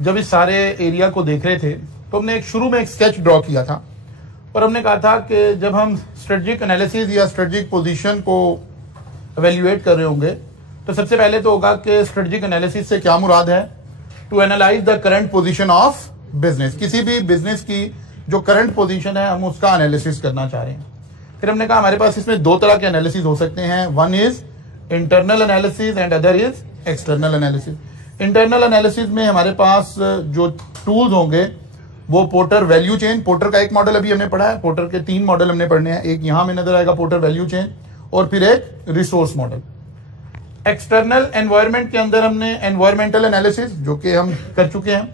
जब इस सारे एरिया को देख रहे थे तो हमने एक शुरू में एक स्केच ड्रॉ किया था और हमने कहा था कि जब हम स्ट्रेटजिक एनालिसिस या स्ट्रेटजिक पोजीशन को एवेल्युएट कर रहे होंगे तो सबसे पहले तो होगा कि स्ट्रेटजिक एनालिसिस से क्या मुराद है, to analyse the current position of business. किसी भी बिजनेस की जो करंट पोजीशन है हम उसका एनालिसिस करना चाह रहे हैं। फिर हमने कहा हमारे पास इसमें दो तरह के एनालिसिस हो सकते हैं, one is internal analysis and other is external analysis. Internal analysis में हमारे पास जो टूल्स होंगे वो पोर्टर वैल्यू चेन, पोर्टर का एक मॉडल अभी हमने पढ़ा है, पोर्टर के 3 मॉडल हमने पढ़ने हैं, एक यहां में नजर आएगा पोर्टर वैल्यू चेन और फिर एक रिसोर्स मॉडल। एक्सटर्नल एनवायरमेंट के अंदर हमने एनवायरमेंटल एनालिसिस जो कि हम कर चुके हैं,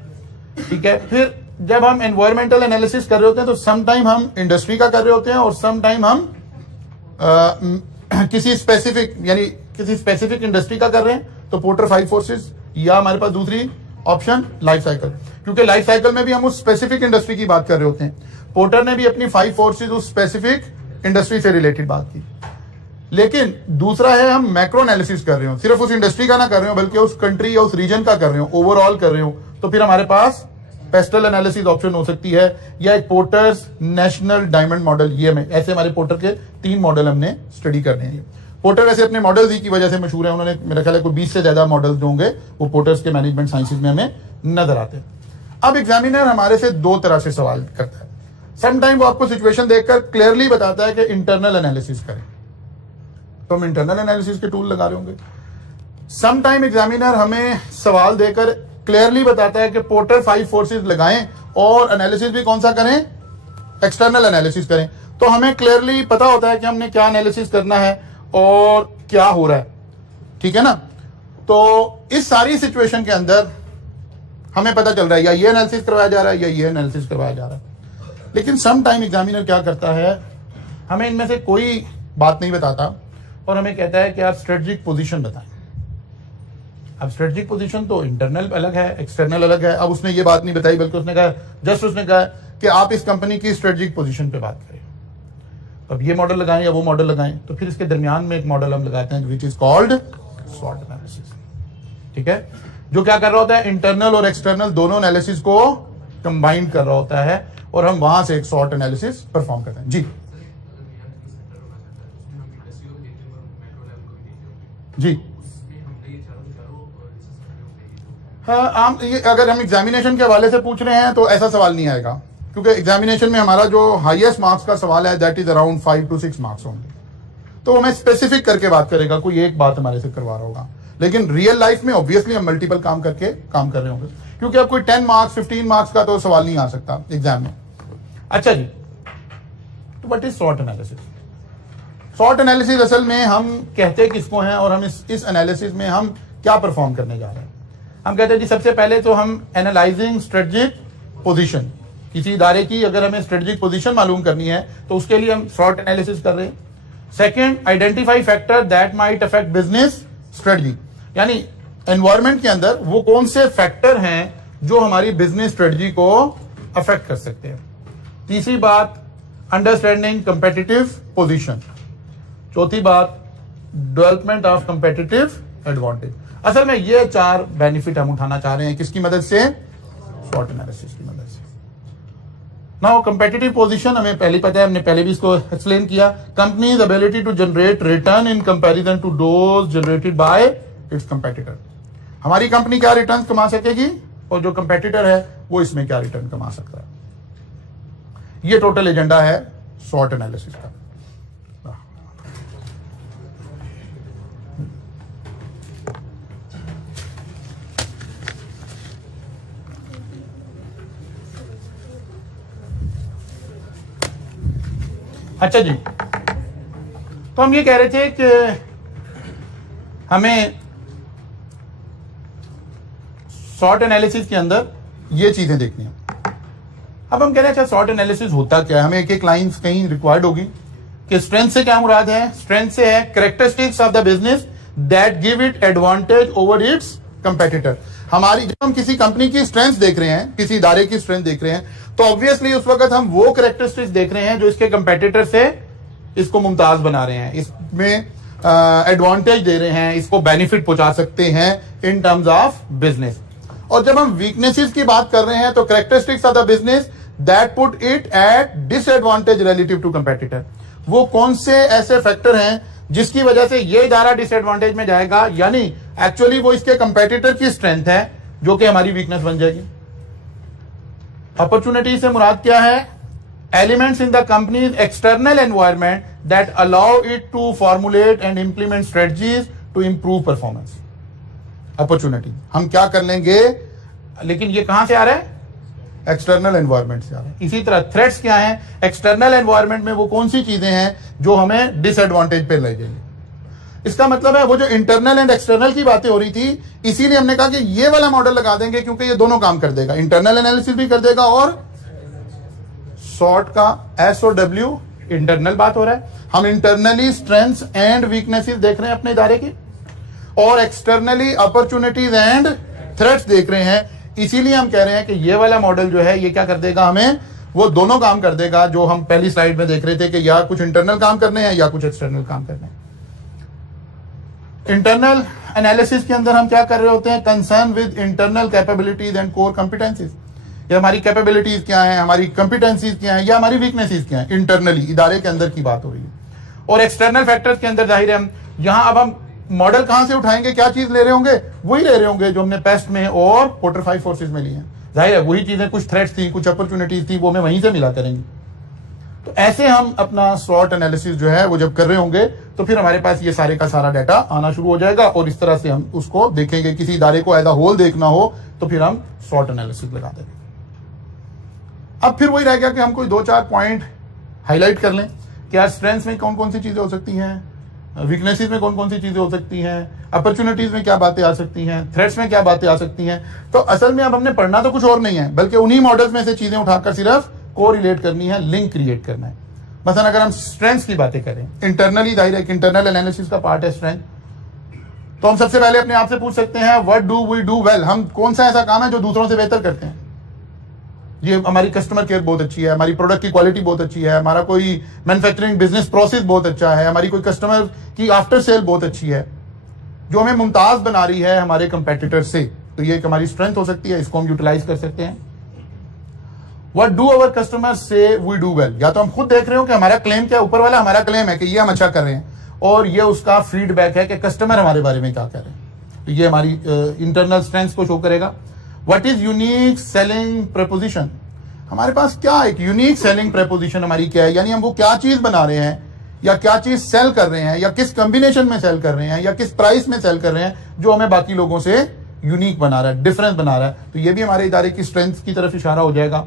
ठीक है। फिर जब हम एनवायरमेंटल एनालिसिस कर रहे होते हैं तो सम टाइम हम इंडस्ट्री का कर रहे होते हैं और सम टाइम हम किसी स्पेसिफिक इंडस्ट्री का कर रहे हैं, तो पोर्टर 5 फोर्सेस, या हमारे पास दूसरी ऑप्शन लाइफ साइकिल, क्योंकि लाइफ साइकिल में भी हम उस स्पेसिफिक इंडस्ट्री की बात कर रहे होते हैं। पोर्टर ने भी अपनी 5 फोर्सेस उस स्पेसिफिक इंडस्ट्री से रिलेटेड बात की। लेकिन दूसरा है हम मैक्रो एनालिसिस कर रहे हो, सिर्फ उस इंडस्ट्री का ना कर रहे हो बल्कि उस कंट्री या उस रीजन का कर रहे हो, ओवरऑल कर रहे हो, तो फिर हमारे पास पेस्टल एनालिसिस ऑप्शन हो सकती है या एक पोर्टर्स नेशनल डायमंड मॉडल। ये में ऐसे हमारे पोर्टर के 3 मॉडल हमने स्टडी करने हैं। पोर्टर ऐसे अपने मॉडल्स ही की वजह से मशहूर है, उन्होंने मेरा ख्याल है कोई 20 से ज्यादा मॉडल्स जो होंगे वो पोर्टर्स के मैनेजमेंट साइंसेज में हमें नजर आते हैं। अब एग्जामिनर हमारे से 2 तरह से सवाल करता है। समटाइम वो आपको सिचुएशन देखकर क्लियरली बताता है कि इंटरनल एनालिसिस करें, तो हम इंटरनल एनालिसिस के टूल लगा रहे होंगे। समटाइम एग्जामिनर हमें सवाल देकर क्लियरली बताता है कि पोर्टर 5 फोर्सेस लगाएं और एनालिसिस भी कौन सा करें, एक्सटर्नल एनालिसिस करें। तो हमें क्लियरली पता होता है कि हमने क्या एनालिसिस करना है और क्या हो रहा है, ठीक है ना। तो इस सारी सिचुएशन के अंदर हमें पता चल रहा है या ये एनालिसिस करवाया जा रहा है या ये एनालिसिस करवाया जा रहा है। लेकिन सम टाइम एग्जामिनर क्या करता है, हमें इनमें से कोई बात नहीं बताता और हमें कहता है कि आप स्ट्रेटजिक पोजीशन बताएं। अब स्ट्रेटजिक पोजीशन तो इंटरनल अलग है, एक्सटर्नल अलग है। अब उसने ये बात नहीं बताई बल्कि उसने कहा कि आप इस कंपनी की स्ट्रेटजिक पोजीशन पे बात करें। अब ये मॉडल लगाएं या वो मॉडल लगाएं, तो फिर इसके दरमियान में एक मॉडल हम लगाते हैं विच इज कॉल्ड स्वॉट एनालिसिस, ठीक है, जो क्या कर रहा होता है, इंटरनल और एक्सटर्नल दोनों एनालिसिस को कंबाइन कर रहा होता है और हम वहां से एक स्वॉट एनालिसिस परफॉर्म करते हैं। जी जी हाँ, ये अगर हम एग्जामिनेशन के हवाले से पूछ रहे हैं तो ऐसा सवाल नहीं आएगा, क्योंकि एग्जामिनेशन में हमारा जो हाईएस्ट मार्क्स का सवाल है that is around 5 to 6 marks होंगे, तो हमें स्पेसिफिक करके बात करेगा, कोई एक बात हमारे से करवा रहा होगा। लेकिन रियल लाइफ में ऑब्वियसली हम मल्टीपल काम कर रहे होंगे, क्योंकि अब कोई 10 मार्क्स 15 मार्क्स का तो सवाल नहीं आ सकता एग्जाम में। अच्छा जी, तो व्हाट इज स्वॉट एनालिसिस? स्वॉट एनालिसिस असल में हम कहते किसको हैं और हम इस एनालिसिस में हम क्या परफॉर्म करने जा रहे हैं। हम कहते हैं जी सबसे पहले तो हम एनालाइजिंग स्ट्रेटजिक पोजीशन, किसी इदारे की अगर हमें स्ट्रेटजिक पोजीशन मालूम करनी है तो उसके लिए हम स्वॉट एनालिसिस कर रहे हैं। Second, identify factor that might affect business strategy, यानी एनवायरमेंट के अंदर वो कौन से फैक्टर हैं जो हमारी बिजनेस स्ट्रेटजी को अफेक्ट कर सकते हैं। तीसरी बात, अंडरस्टैंडिंग कंपेटिटिव पोजीशन। चौथी बात, डेवलपमेंट ऑफ कंपेटिटिव एडवांटेज। असल में ये 4 बेनिफिट हम उठाना चाह रहे हैं किसकी मदद से, स्वॉट एनालिसिस की मदद से। नाउ कंपेटिटिव पोजीशन हमें पहले पता है, हमने पहले भी इसको एक्सप्लेन किया। Company's ability to generate return in comparison to those generated by its competitor. हमारी कंपनी क्या रिटर्न कमा सकेगी और जो कंपेटिटर है वो इसमें क्या रिटर्न कमा सकता है। ये टोटल एजेंडा है स्वॉट एनालिसिस का। अच्छा जी, तो हम ये कह रहे थे कि हमें स्वॉट एनालिसिस के अंदर ये चीजें देखनी है। अब हम कह रहे हैं अच्छा स्वॉट एनालिसिस होता क्या है, हमें एक एक लाइन कहीं रिक्वायर्ड होगी कि स्ट्रेंथ से क्या मुराद है। स्ट्रेंथ से है characteristics of the business that give it advantage over it's competitor. हमारी जब हम किसी कंपनी की स्ट्रेंथ देख रहे हैं, किसी इदारे की स्ट्रेंथ देख रहे हैं, तो ऑब्वियसली उस वक्त हम वो कैरेक्टरिस्टिक्स देख रहे हैं जो इसके कंपेटिटर से इसको मुमताज बना रहे हैं, इसमें एडवांटेज दे रहे हैं, इसको बेनिफिट पहुंचा सकते हैं इन टर्म्स ऑफ बिजनेस। और जब हम वीकनेसेस की बात कर रहे हैं तो characteristics of the business that put it at disadvantage relative to competitor, वो कौन से ऐसे फैक्टर हैं जिसकी वजह से ये इदारा डिसएडवांटेज में जाएगा, यानी एक्चुअली वो इसके कंपेटिटर की स्ट्रेंथ है जो कि हमारी वीकनेस बन जाएगी। अपॉर्चुनिटी से मुराद क्या है? Elements in the company's external environment that allow it to formulate and implement strategies to improve performance. Opportunity हम क्या कर लेंगे, लेकिन ये कहां से आ रहा है? एक्सटर्नल एनवायरमेंट से आ रहा है। इसी तरह थ्रेट्स क्या हैं? एक्सटर्नल एनवायरमेंट में वो कौन सी चीजें हैं जो हमें डिसएडवांटेज पे ले जाएंगे। इसका मतलब है वो जो इंटरनल एंड एक्सटर्नल की बातें हो रही थी, इसीलिए हमने कहा कि ये वाला मॉडल लगा देंगे क्योंकि ये दोनों काम कर देगा, इंटरनल एनालिसिस भी कर देगा और सॉर्ट का SOW इंटरनल बात हो रहा है। हम इंटरनली स्ट्रेंथ्स एंड वीकनेसेस देख रहे हैं अपने इदारे की और एक्सटर्नली अपॉर्चुनिटीज एंड थ्रेट्स देख रहे हैं। इसीलिए हम कह रहे हैं कि ये वाला मॉडल जो है ये क्या कर देगा, हमें वो दोनों काम कर देगा जो हम पहली स्लाइड में देख रहे थे कि या कुछ इंटरनल काम करने हैं या कुछ एक्सटर्नल काम करने हैं। इंटरनल एनालिसिस के अंदर हम क्या कर रहे होते हैं? Concern with internal capabilities and core competencies. ये हमारी कैपेबिलिटीज क्या है, हमारी कॉम्पिटेंसीज क्या है या हमारी वीकनेसेस क्या है, इंटरनली इदारे के अंदर की बात हो रही है। और एक्सटर्नल फैक्टर्स के अंदर जाहिर है हम यहां अब हम मॉडल कहां से उठाएंगे, क्या चीज ले रहे होंगे? वही ले रहे होंगे जो हमने पेस्ट में और पोर्टर 5 फोर्सेज में ली हैं। जाहिर है वही चीजें, कुछ थ्रेट्स थी, कुछ अपॉर्चुनिटीज थी, वो हमें वहीं से मिला करेंगे। तो ऐसे हम अपना स्वॉट एनालिसिस जो है वो जब कर रहे होंगे तो फिर हमारे पास ये सारे का सारा डाटा आना शुरू हो जाएगा और इस तरह से हम उसको देखेंगे। किसी इदारे को एज अ होल देखना हो तो फिर हम स्वॉट एनालिसिस लगा देंगे। अब फिर वही रह गया कि हम कोई 2-4 पॉइंट हाईलाइट कर लें कि यार स्ट्रेंथ्स में कौन कौन सी चीजें हो सकती हैं, वीकनेसेस में कौन कौन सी चीजें हो सकती हैं, अपॉर्चुनिटीज में क्या बातें आ सकती हैं, थ्रेट्स में क्या बातें आ सकती हैं। तो असल में अब हमने पढ़ना तो कुछ और नहीं है, बल्कि उन्हीं मॉडल्स में से चीजें उठाकर सिर्फ को रिलेट करनी है, लिंक क्रिएट करना है। मसलन अगर हम स्ट्रेंथ्स की बातें करें, इंटरनली जाहिर है इंटरनल एनालिसिस का पार्ट है स्ट्रेंथ, तो हम सबसे पहले अपने आप से पूछ सकते हैं what do we do well. हम कौन सा ऐसा काम है जो दूसरों से बेहतर करते हैं? ये हमारी कस्टमर केयर बहुत अच्छी है, हमारी प्रोडक्ट की क्वालिटी बहुत अच्छी है, हमारा कोई मैन्युफैक्चरिंग बिजनेस प्रोसेस बहुत अच्छा है, हमारी कोई कस्टमर की आफ्टर सेल बहुत अच्छी है जो हमें मुमताज बना रही है हमारे कंपेटिटर से। तो ये एक हमारी स्ट्रेंथ हो सकती है, इसको हम यूटिलाइज कर सकते हैं। व्हाट डू अवर कस्टमर्स से वी डू वेल, या तो हम खुद देख रहे हो कि हमारा क्लेम क्या, ऊपर वाला हमारा क्लेम है कि ये हम अच्छा कर रहे हैं और ये उसका फीडबैक है कि कस्टमर हमारे बारे में क्या कह रहे हैं। तो ये हमारी इंटरनल स्ट्रेंथ को शो करेगा। What is unique selling preposition, हमारे पास क्या एक यूनिक सेलिंग प्रपोजिशन हमारी क्या है, यानी हम वो क्या चीज बना रहे हैं या क्या चीज सेल कर रहे हैं या किस कॉम्बिनेशन में सेल कर रहे हैं या किस प्राइस में सेल कर रहे हैं जो हमें बाकी लोगों से यूनिक बना रहा है, डिफरेंस बना रहा है। तो ये भी हमारे इदारे की स्ट्रेंथ की तरफ इशारा हो जाएगा।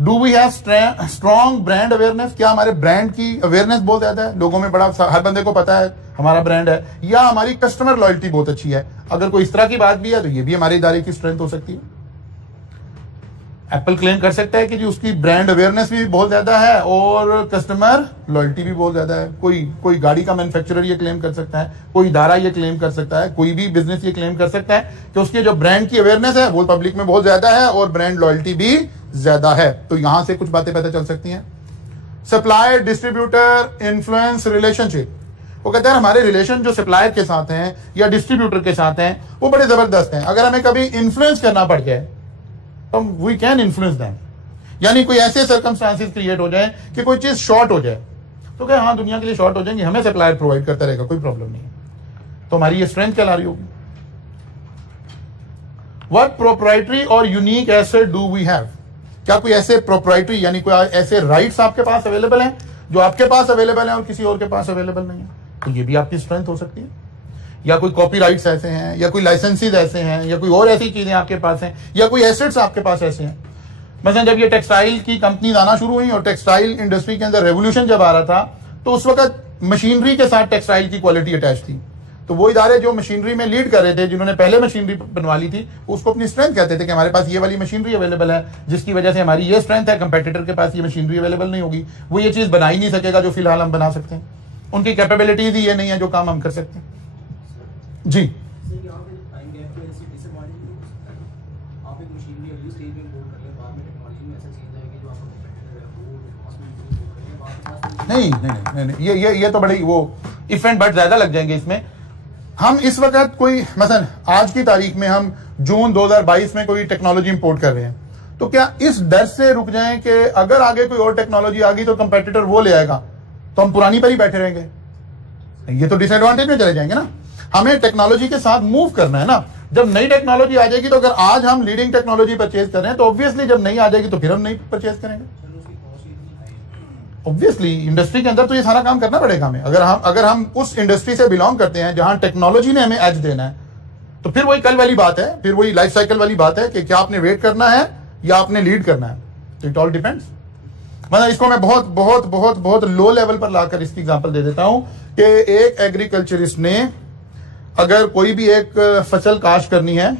Do we have strong brand awareness, क्या हमारे ब्रांड की अवेयरनेस बहुत ज्यादा है, लोगों में बड़ा, हर बंदे को पता है हमारा ब्रांड है, या हमारी कस्टमर लॉयल्टी बहुत अच्छी है। अगर कोई इस तरह की बात भी है तो ये भी हमारे इदारे की स्ट्रेंथ हो सकती है। एप्पल क्लेम कर सकता है कि जी उसकी ब्रांड अवेयरनेस भी बहुत ज्यादा है और कस्टमर लॉयल्टी भी बहुत ज्यादा है। कोई गाड़ी का मैन्युफैक्चरर ये क्लेम कर सकता है, कोई इदारा ये क्लेम कर सकता है, कोई भी बिजनेस ये क्लेम कर सकता है कि उसकी जो ब्रांड की अवेयरनेस है वो पब्लिक में बहुत ज्यादा है और ब्रांड लॉयल्टी भी ज्यादा है। तो यहां से कुछ बातें पता चल सकती हैं। सप्लायर डिस्ट्रीब्यूटर इन्फ्लुएंस रिलेशनशिप, वो कहते हैं हमारे रिलेशन जो सप्लायर के साथ हैं या डिस्ट्रीब्यूटर के साथ हैं वो बड़े जबरदस्त हैं। अगर हमें कभी इन्फ्लुएंस करना पड़ जाए तो वी कैन इन्फ्लुएंस दैम, यानी कोई ऐसे सर्कमस्टांसेस क्रिएट हो जाए कि कोई चीज शॉर्ट हो जाए तो क्या हाँ दुनिया के लिए शॉर्ट हो जाएंगे, हमें सप्लायर प्रोवाइड करता रहेगा, कोई प्रॉब्लम नहीं है। तो हमारी ये स्ट्रेंथ कहला रही होगी। व्हाट प्रोप्राइटरी और unique asset do we have, क्या कोई ऐसे प्रोप्राइटरी यानी कोई ऐसे राइट्स आपके पास अवेलेबल हैं जो आपके पास अवेलेबल हैं और किसी और के पास अवेलेबल नहीं है, तो ये भी आपकी स्ट्रेंथ हो सकती है। या कोई कॉपीराइट्स ऐसे हैं या कोई लाइसेंसेस ऐसे हैं या कोई और ऐसी चीजें आपके पास हैं या कोई एसेट्स आपके पास ऐसे हैं। मतलब जब ये टेक्सटाइल की कंपनी आना शुरू हुई और टेक्सटाइल इंडस्ट्री के अंदर रेवोल्यूशन जब आ रहा था तो उस वक्त मशीनरी के साथ टेक्सटाइल की क्वालिटी अटैच थी। तो वो इदारे जो मशीनरी में लीड कर रहे थे, जिन्होंने पहले मशीनरी बनवा ली थी, उसको अपनी स्ट्रेंथ कहते थे कि हमारे पास ये वाली मशीनरी अवेलेबल है जिसकी वजह से हमारी ये स्ट्रेंथ है, कंपेटिटर के पास ये मशीनरी अवेलेबल नहीं होगी, वो ये चीज बना ही नहीं सकेगा जो फिलहाल हम बना सकते हैं, उनकी कैपेबिलिटीज ही ये नहीं है जो काम हम कर सकते हैं। जी नहीं, ये तो बड़ी वो इफ एंड बट ज्यादा लग जाएंगे इसमें। हम इस वक्त कोई मसलन आज की तारीख में हम जून 2022 में कोई टेक्नोलॉजी इंपोर्ट कर रहे हैं, तो क्या इस डर से रुक जाएं कि अगर आगे कोई और टेक्नोलॉजी आ गई तो कंपेटिटर वो ले आएगा, तो हम पुरानी पर ही बैठे रहेंगे? ये तो डिसएडवांटेज में चले जाएंगे ना। हमें टेक्नोलॉजी के साथ मूव करना है ना। जब नई टेक्नोलॉजी आ जाएगी, तो अगर आज हम लीडिंग टेक्नोलॉजी परचेज कर रहे हैं, तो ऑब्वियसली जब नई आ जाएगी तो फिर हम नई परचेज करेंगे। ऑब्वियसली इंडस्ट्री के अंदर तो ये सारा काम करना पड़ेगा हमें। अगर हम उस इंडस्ट्री से बिलोंग करते हैं जहां टेक्नोलॉजी ने हमें एज देना है, तो फिर वही कल वाली बात है, फिर वही लाइफ साइकिल वाली बात है कि क्या आपने वेट करना है या आपने लीड करना है। तो इट ऑल डिपेंड्स। मतलब इसको मैं बहुत बहुत बहुत बहुत लो लेवल पर लाकर इसकी एग्जांपल दे देता हूं कि एक एग्रीकल्चरिस्ट ने अगर कोई भी एक फसल काश्त करनी है,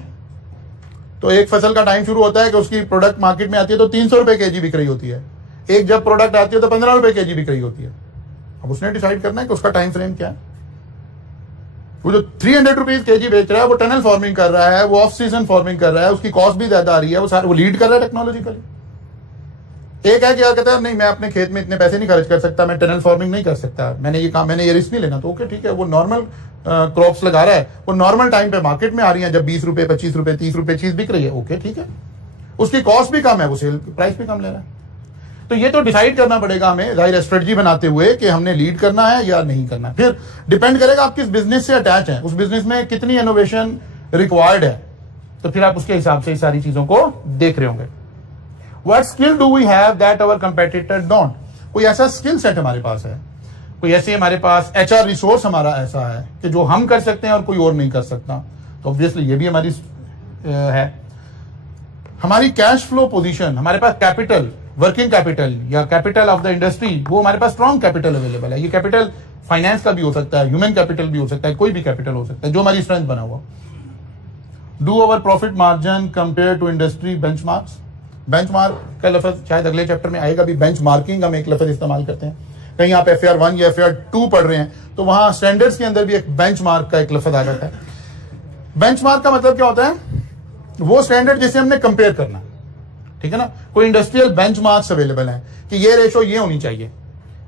तो एक फसल का टाइम शुरू होता है कि उसकी प्रोडक्ट मार्केट में आती है तो 300 रुपए केजी बिक रही होती है। एक जब प्रोडक्ट आती है तो 15 रुपए केजी बिक रही होती है। अब उसने डिसाइड करना है कि उसका टाइम फ्रेम क्या है। वो जो 300 रुपीज केजी बेच रहा है, वो टनल फार्मिंग कर रहा है, वो ऑफ सीजन फार्मिंग कर रहा है, उसकी कॉस्ट भी ज्यादा आ रही है, वो लीड कर रहा है टेक्नोलॉजिकली। एक है क्या कहता है, नहीं मैं अपने खेत में इतने पैसे नहीं खर्च कर सकता, मैं टनल फार्मिंग नहीं कर सकता, मैंने ये रिस्क नहीं लेना। तो ओके ठीक है, वो नॉर्मल क्रॉप्स लगा रहा है, वो नॉर्मल टाइम पे मार्केट में आ रही है, जब 20 रुपए 25 रुपए 30 रुपए चीज बिक रही है, ओके ठीक है, उसकी कॉस्ट भी कम है, वो सेल प्राइस भी कम ले रहा है। तो ये तो डिसाइड करना पड़ेगा हमें जाहिर स्ट्रेटजी बनाते हुए कि हमने लीड करना है या नहीं करना है। फिर डिपेंड करेगा आप किस बिजनेस से अटैच है, उस बिजनेस में कितनी इनोवेशन रिक्वायर्ड है, तो फिर आप उसके हिसाब से सारी चीजों को देख रहे होंगे। What skill do we have that our competitor don't? कोई ऐसा स्किल सेट हमारे पास है, कोई ऐसे हमारे पास HR रिसोर्स हमारा ऐसा है कि जो हम कर सकते हैं और कोई और नहीं कर सकता, तो ऑब्वियसली ये भी हमारी है। हमारी कैश फ्लो पोजीशन, हमारे पास कैपिटल, वर्किंग कैपिटल या कैपिटल ऑफ द इंडस्ट्री, वो हमारे पास स्ट्रॉन्ग कैपिटल अवेलेबल है। ये कैपिटल फाइनेंस का भी हो सकता है, ह्यूमन कैपिटल भी हो सकता है, कोई भी कैपिटल हो सकता है जो हमारी स्ट्रेंथ बना हुआ। Do our profit margin compare to industry benchmarks. Benchmark का लफ्ज शायद अगले चैप्टर में आएगा भी। बेंचमार्किंग हम एक लफ्ज इस्तेमाल करते हैं, कहीं आप FAR 1 या FAR 2 पढ़ रहे हैं तो वहां स्टैंडर्ड्स के अंदर भी एक बेंचमार्क का एक लफ्ज आ जाता है। बेंचमार्क का मतलब क्या होता है, वो स्टैंडर्ड जिसे हमने कंपेयर करना, ठीक है ना। कोई इंडस्ट्रियल बेंचमार्क्स अवेलेबल है कि ये रेशो ये होनी चाहिए,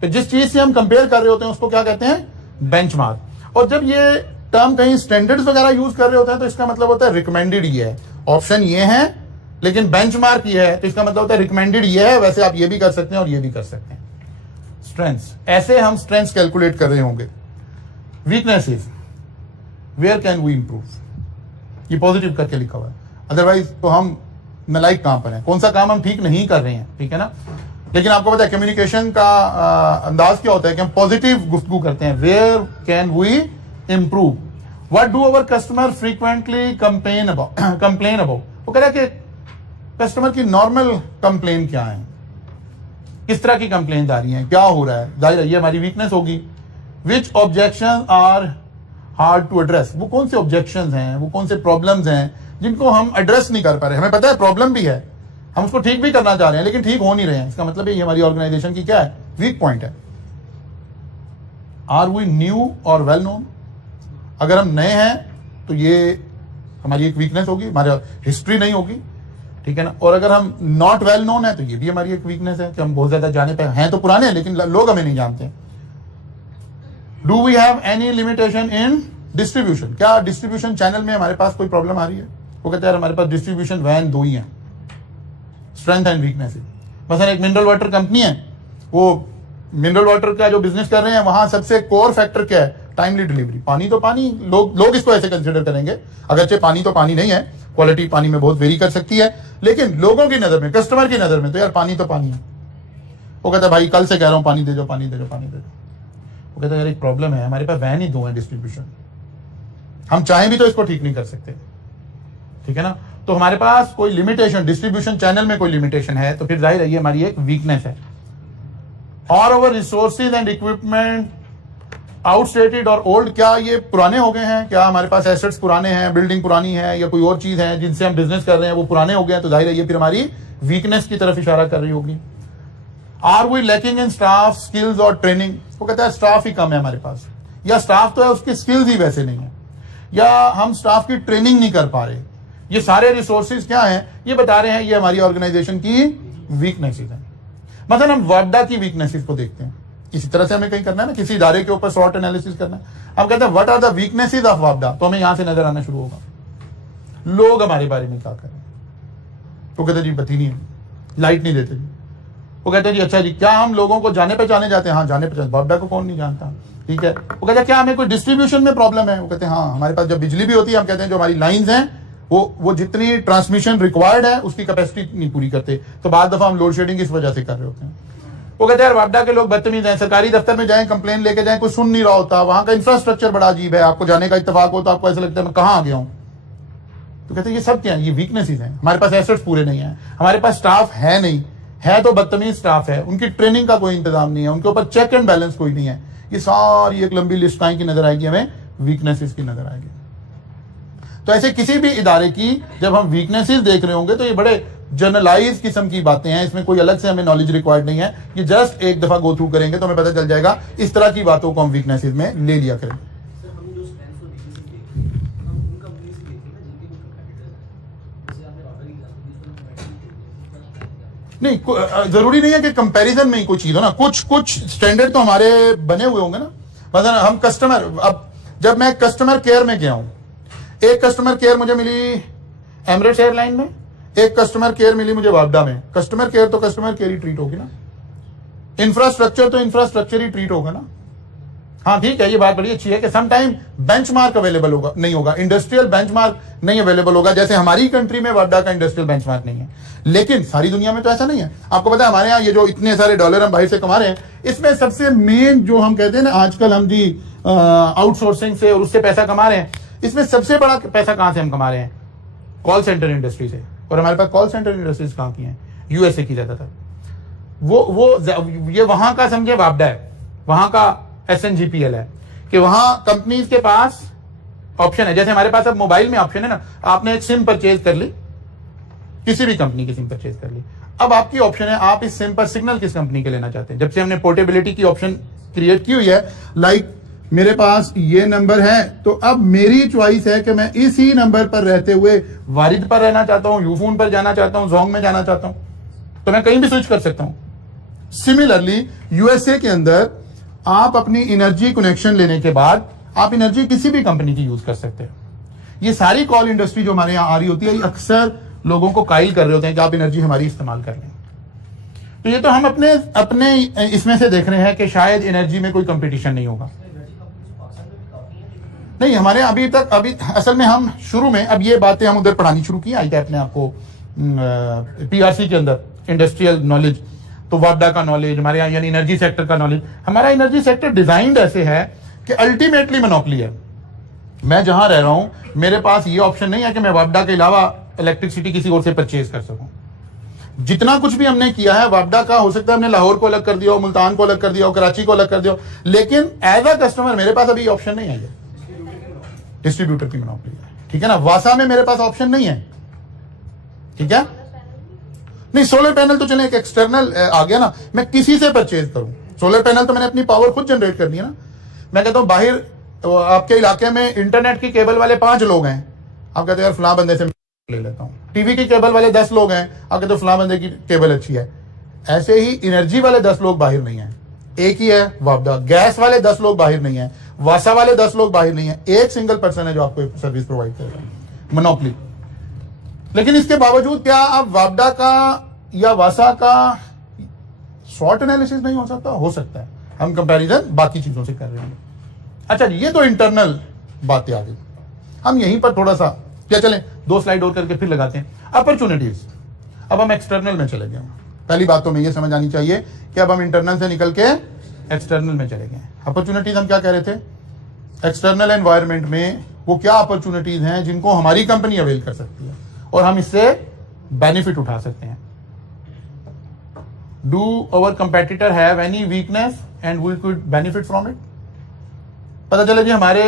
तो जिस चीज से हम कंपेयर कर रहे होते हैं उसको क्या कहते हैं, बेंचमार्क। और जब ये टर्म कहीं स्टैंडर्ड्स वगैरह यूज कर रहे होते हैं तो इसका मतलब होता है रिकमेंडेड ये है, ऑप्शन ये है लेकिन बेंचमार्क ये है, तो इसका मतलब होता है रिकमेंडेड ये है, वैसे आप ये भी कर सकते हैं और ये भी कर सकते हैं। स्ट्रेंथ्स, ऐसे हम स्ट्रेंथ्स कैलकुलेट कर रहे होंगे। Weaknesses, where can we improve, ये पॉजिटिव करके लिखा हुआ है, अदरवाइज तो हम नालायक कहां पर है, कौन सा काम हम ठीक नहीं कर रहे हैं, ठीक है ना। लेकिन आपको पता है कम्युनिकेशन का अंदाज क्या होता है कि हम पॉजिटिव गुफ्तगू करते हैं। Where can we improve, what do our customer frequently complain about. वो कह रहा है कि कस्टमर की नॉर्मल कंप्लेन क्या है, किस तरह की कंप्लेन आ रही हैं, क्या हो रहा है, जाहिर है ये हमारी वीकनेस होगी। Which objection are hard to address, वो कौन से ऑब्जेक्शंस हैं, वो कौन से प्रॉब्लम्स हैं जिनको हम एड्रेस नहीं कर पा रहे। हमें पता है प्रॉब्लम भी है, हम उसको ठीक भी करना चाह रहे हैं लेकिन ठीक हो नहीं रहे हैं, इसका मतलब ये हमारी ऑर्गेनाइजेशन की क्या है, वीक पॉइंट है। आर वी न्यू और वेल नोन, अगर हम नए हैं तो ये हमारी एक वीकनेस होगी, हमारी हिस्ट्री नहीं होगी, ठीक है ना। और अगर हम नॉट वेल नोन है तो ये भी हमारी एक वीकनेस है कि हम बहुत ज्यादा जाने पे हैं, तो पुराने हैं लेकिन लोग हमें नहीं जानते। Do we have any limitation in distribution, क्या डिस्ट्रीब्यूशन चैनल में हमारे पास कोई प्रॉब्लम आ रही है। वो कहते हैं हमारे पास डिस्ट्रीब्यूशन वैन 2 ही है। स्ट्रेंथ एंड वीकनेस, मसलन एक मिनरल वाटर कंपनी है, वो मिनरल वाटर का जो बिजनेस कर रहे हैं वहां सबसे कोर फैक्टर क्या है, टाइमली डिलीवरी। पानी तो पानी, लोग इसको ऐसे कंसिडर करेंगे, अगरचे पानी तो पानी नहीं है, क्वालिटी पानी में बहुत वेरी कर सकती है, लेकिन लोगों की नजर में, कस्टमर की नजर में तो यार पानी तो पानी है। वो कहता है भाई कल से कह रहा हूं पानी दे दो, पानी दे दो, पानी दे दो। वो कहता है यार एक प्रॉब्लम है, हमारे पास वैन ही 2 है डिस्ट्रीब्यूशन, हम चाहें भी तो इसको ठीक नहीं कर सकते, ठीक है ना। तो हमारे पास कोई लिमिटेशन, डिस्ट्रीब्यूशन चैनल में कोई लिमिटेशन है, तो फिर जाहिर है ये हमारी एक वीकनेस है। और over resources and equipment outdated और ओल्ड, क्या ये पुराने हो गए हैं, क्या हमारे पास एसेट्स पुराने हैं, बिल्डिंग पुरानी है या कोई और चीज है जिनसे हम बिजनेस कर रहे हैं वो पुराने हो गए हैं, तो जाहिर है ये फिर हमारी वीकनेस की तरफ इशारा कर रही होगी। Are we lacking in staff skills और ट्रेनिंग, वो कहता है स्टाफ ही कम है हमारे पास, या स्टाफ तो है उसकी स्किल्स ही वैसे नहीं है, या हम स्टाफ की ट्रेनिंग नहीं कर पा रहे। ये सारे रिसोर्सेज क्या हैं, ये बता रहे हैं ये हमारी ऑर्गेनाइजेशन की वीकनेसेस हैं। मतलब हम वापडा की वीकनेसेस को देखते हैं, इसी तरह से हमें कहीं करना है ना, किसी इदारे के ऊपर शॉर्ट एनालिसिस करना है, हम कहते हैं what are the weaknesses of वापडा, तो हमें यहां से नजर आना शुरू होगा। लोग हमारे बारे में क्या करें। वो कहते जी बत्ती नहीं है, लाइट नहीं देते जी। वो कहते जी अच्छा जी, क्या हम लोगों को जाने पहचाने जाते हैं? हाँ जाने पहचाने, बापडा को कौन नहीं जानता, ठीक है। वो कहते हैं क्या हमें कोई डिस्ट्रीब्यूशन में प्रॉब्लम है? वो कहते हैं हाँ, हमारे पास जब बिजली भी होती है हम कहते हैं जो हमारी लाइंस हैं वो जितनी ट्रांसमिशन रिक्वायर्ड है उसकी कैपेसिटी नहीं पूरी करते, तो बाद दफा हम लोड शेडिंग इस वजह से कर रहे होते हैं। वो कहते हैं यार बापडा के लोग बदतमीज हैं, सरकारी दफ्तर में जाएं कंप्लेन लेके जाएं, कोई सुन नहीं रहा होता, वहां का इंफ्रास्ट्रक्चर बड़ा अजीब है, आपको जाने का इत्तेफाक हो तो आपको ऐसा लगता है मैं कहाँ आ गया हूँ। तो कहते हैं ये सब क्या है? ये वीकनेसेस हैं, हमारे पास एसेट्स पूरे नहीं है, हमारे पास स्टाफ है नहीं है, तो बदतमीज स्टाफ है, उनकी ट्रेनिंग का कोई इंतजाम नहीं है, उनके ऊपर चेक एंड बैलेंस कोई नहीं है। ये सारी एक लंबी लिस्ट की नजर आएगी हमें, वीकनेसेस की नजर आएगी। तो ऐसे किसी भी इदारे की जब हम वीकनेसेस देख रहे होंगे तो ये बड़े जनरलाइज किस्म की बातें हैं, इसमें कोई अलग से हमें नॉलेज रिक्वायर्ड नहीं है, ये जस्ट एक दफा गो थ्रू करेंगे तो हमें पता चल जाएगा। इस तरह की बातों को हम वीकनेसेस में ले लिया करें। नहीं, जरूरी नहीं है कि कंपैरिजन में ही कोई चीज हो ना, कुछ स्टैंडर्ड तो हमारे बने हुए होंगे ना। मतलब हम कस्टमर, अब जब मैं कस्टमर केयर में गया हूं, एक कस्टमर केयर मुझे मिली एमिरेट्स एयरलाइन में, एक कस्टमर केयर मिली मुझे वापडा में। कस्टमर केयर तो कस्टमर केयर ही ट्रीट होगी ना, इंफ्रास्ट्रक्चर तो इंफ्रास्ट्रक्चर ही ट्रीट होगा ना। हाँ ठीक है, ये बात बड़ी अच्छी है कि सम टाइम बेंचमार्क अवेलेबल होगा, नहीं होगा, इंडस्ट्रियल बेंचमार्क नहीं अवेलेबल होगा, जैसे हमारी कंट्री में वापडा का इंडस्ट्रियल बेंचमार्क नहीं है। लेकिन सारी दुनिया में तो ऐसा नहीं है। आपको पता है हमारे यहाँ ये जो इतने सारे डॉलर हम बाहर से कमा रहे हैं, इसमें सबसे मेन जो हम कहते हैं ना आजकल हम जी आउटसोर्सिंग से और उससे पैसा कमा रहे हैं, इसमें सबसे बड़ा पैसा कहां से हम कमा रहे हैं? कॉल सेंटर इंडस्ट्री से। और हमारे पास कॉल सेंटर इंडस्ट्रीज कहां की हैं? यूएसए की ज्यादातर। वो ये वहां का समझे वापडा है, वहां का SNGPL है कि वहां कंपनीज के पास ऑप्शन है। जैसे हमारे पास अब मोबाइल में ऑप्शन है ना, आपने एक सिम परचेज कर ली, किसी भी कंपनी की सिम परचेज कर ली, अब आपकी ऑप्शन है आप इस सिम पर सिग्नल किस कंपनी के लेना चाहते हैं। जब से हमने पोर्टेबिलिटी की ऑप्शन क्रिएट की हुई है, लाइक मेरे पास ये नंबर है तो अब मेरी चॉइस है कि मैं इसी नंबर पर रहते हुए वारिद पर रहना चाहता हूं, यूफोन पर जाना चाहता हूं, जोंग में जाना चाहता हूं, तो मैं कहीं भी स्विच कर सकता हूं। सिमिलरली यूएसए के अंदर आप अपनी एनर्जी कनेक्शन लेने के बाद आप एनर्जी किसी भी कंपनी की यूज कर सकते हैं। ये सारी कॉल इंडस्ट्री जो हमारे यहां आ रही होती है, ये अक्सर लोगों को कायल कर रहे होते हैं कि आप एनर्जी हमारी इस्तेमाल कर लें। तो ये तो हम अपने इसमें से देख रहे हैं कि शायद एनर्जी में कोई कंपटीशन नहीं होगा। नहीं, हमारे अभी असल में हम शुरू में अब ये बातें हम उधर पढ़ानी शुरू की, आई थे अपने आपको PRC के अंदर इंडस्ट्रियल नॉलेज, तो वापडा का नॉलेज हमारे यहाँ, यानी एनर्जी सेक्टर का नॉलेज। हमारा एनर्जी सेक्टर डिजाइंड ऐसे है कि अल्टीमेटली मोनोपोली है। मैं जहां रह रहा हूं मेरे पास ये ऑप्शन नहीं है कि मैं वापडा के अलावा इलेक्ट्रिसिटी किसी और से परचेज कर सकूं। जितना कुछ भी हमने किया है वापडा का, हो सकता है हमने लाहौर को अलग कर दिया हो, मुल्तान को अलग कर दिया हो, कराची को अलग कर दिया हो, लेकिन एज अ कस्टमर मेरे पास अभी ऑप्शन नहीं है। डिस्ट्रीब्यूटर की मोनोपोली है, ठीक है ना। वासा में मेरे पास ऑप्शन नहीं है, ठीक है। नहीं, सोलर पैनल तो चले एक एक्सटर्नल आ गया ना, मैं किसी से परचेज करूं। सोलर पैनल तो मैंने अपनी पावर खुद जनरेट करनी है ना। मैं कहता हूं बाहर आपके इलाके में इंटरनेट की केबल वाले 5 लोग हैं, आप कहते हो यार फलां बंदे से ले लेता हूं। टीवी की केबल वाले 10 लोग हैं, आप कहते हो फलां बंदे की केबल अच्छी है। ऐसे ही एनर्जी वाले 10 लोग बाहर नहीं है, एक ही है वापडा। गैस वाले 10 लोग बाहर नहीं है, वासा वाले 10 लोग बाहर नहीं है, एक सिंगल पर्सन है जो आपको सर्विस प्रोवाइड करेगा, मोनोपोली। लेकिन इसके बावजूद क्या आप वापडा का या वासा का शॉर्ट एनालिसिस नहीं हो सकता? हो सकता है, हम कंपैरिजन बाकी चीजों से कर रहे हैं। अच्छा जी, ये तो इंटरनल बातें आ गई। हम यहीं पर थोड़ा सा क्या चलें, 2 स्लाइड और करके फिर लगाते हैं अपॉर्चुनिटीज। अब हम एक्सटर्नल में चले गए। पहली बात तो में ये समझ आनी चाहिए कि अब हम इंटरनल से निकल के एक्सटर्नल में चले गए। अपॉर्चुनिटीज हम क्या कह रहे थे? एक्सटर्नल एनवायरनमेंट में वो क्या अपॉर्चुनिटीज हैं जिनको हमारी कंपनी अवेल कर सकती है और हम इससे बेनिफिट उठा सकते हैं। Do our competitor have any weakness and we could benefit from it? पता चले जी हमारे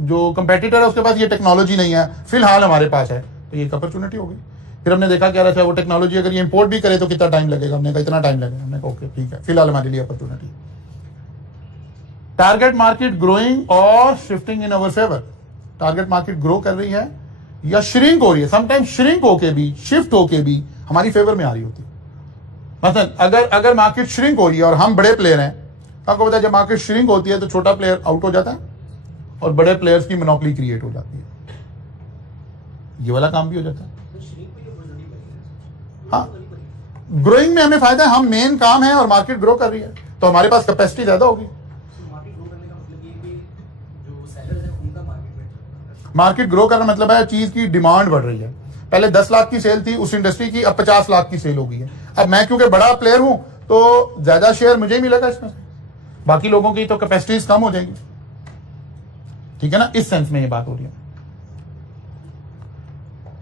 जो कंपेटिटर है उसके पास ये टेक्नोलॉजी नहीं है, फिलहाल हमारे पास है, तो ये एक अपॉर्चुनिटी हो गई। फिर हमने देखा क्या रहा था, वो टेक्नोलॉजी अगर ये इंपोर्ट भी करे तो कितना टाइम लगेगा? हमने कहा इतना टाइम लगेगा। हमने कहा ओके ठीक है, फिलहाल हमारे लिए अपॉर्चुनिटी। टारगेट मार्केट ग्रोइंग और shifting in our favour. Target market grow कर रही है या श्रिंक हो रही है, समटाइम्स श्रिंक होके भी, शिफ्ट होके भी हमारी फेवर में आ रही होती है। मतलब अगर मार्केट श्रिंक हो रही है और हम बड़े प्लेयर हैं, तो आपको पता है जब मार्केट श्रिंक होती है तो छोटा प्लेयर आउट हो जाता है और बड़े प्लेयर्स की मोनोपोली क्रिएट हो जाती है। ये वाला काम भी हो जाता है। हाँ, ग्रोइंग में हमें फायदा है, हम मेन काम है और मार्केट ग्रो कर रही है तो हमारे पास कैपेसिटी ज्यादा होगी। मार्केट ग्रो करना मतलब है चीज की डिमांड बढ़ रही है। पहले 10 लाख की सेल थी उस इंडस्ट्री की, अब 50 लाख की सेल हो गई है। अब मैं क्योंकि बड़ा प्लेयर हूं तो ज्यादा शेयर मुझे ही मिलेगा इसमें से, बाकी लोगों की तो कैपेसिटीज कम हो जाएगी। ठीक है ना, इस सेंस में ये बात हो रही है।